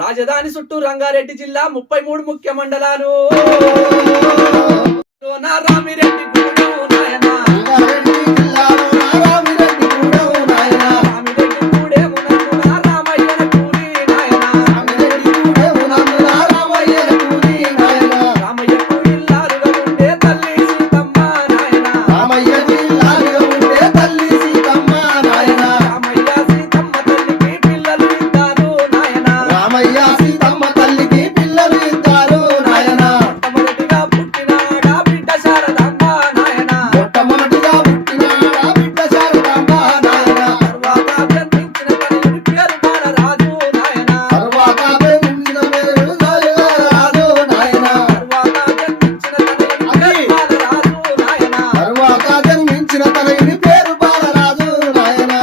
రాజధాని చుట్టూ రంగారెడ్డి జిల్లా 33 ముఖ్య మండలాలు నా రామిరెడ్డి గూడెం నాయనా రామిరెడ్డి గూడెం నా రామయ్యన కూలి నాయనా రామయ్యకు ఇల్లాలుగా ఉండే తల్లి సీతమ్మ నాయనా రామయ్య సీతమ్మ తల్లికి పిల్లలు ఇద్దారు నాయనా మొట్టమొదటిగా పుట్టినాడా బిడ్డ శారదాంబ నాయనా తర్వాత జన్మించిన తనయుడి పేరు బాలరాజు నాయనా తర్వాత జన్మించిన తనయుడి పేరు బాలరాజు నాయనా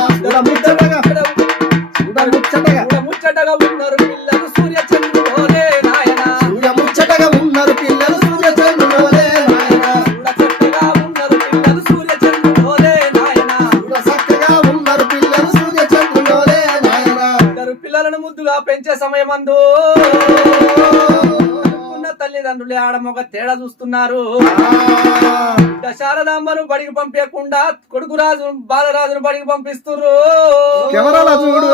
ముచ్చటగా ఉన్నారు పిల్లలు సూర్య చంద్రులోనే నాయనా ముచ్చటగా ఉన్నారు పిల్లలు సూర్య చంద్రులోనే నాయనా చక్కగా ఉన్నారు పిల్లలు సూర్య చంద్రులోనే నాయనా చక్కగా ఉన్నారు పిల్లలు సూర్య చంద్రులోనే నాయనా ఇద్దరు పిల్లలను ముద్దుగా పెంచే సమయమందు ఉన్న తల్లిదండ్రులే ఆడమొగ తేడా చూస్తున్నారు శారదాంబను బడికి పంపించకుండా కొడుకు రాజు బాలరాజును బడికి పంపిస్తున్నారు కెమెరాలో చూడు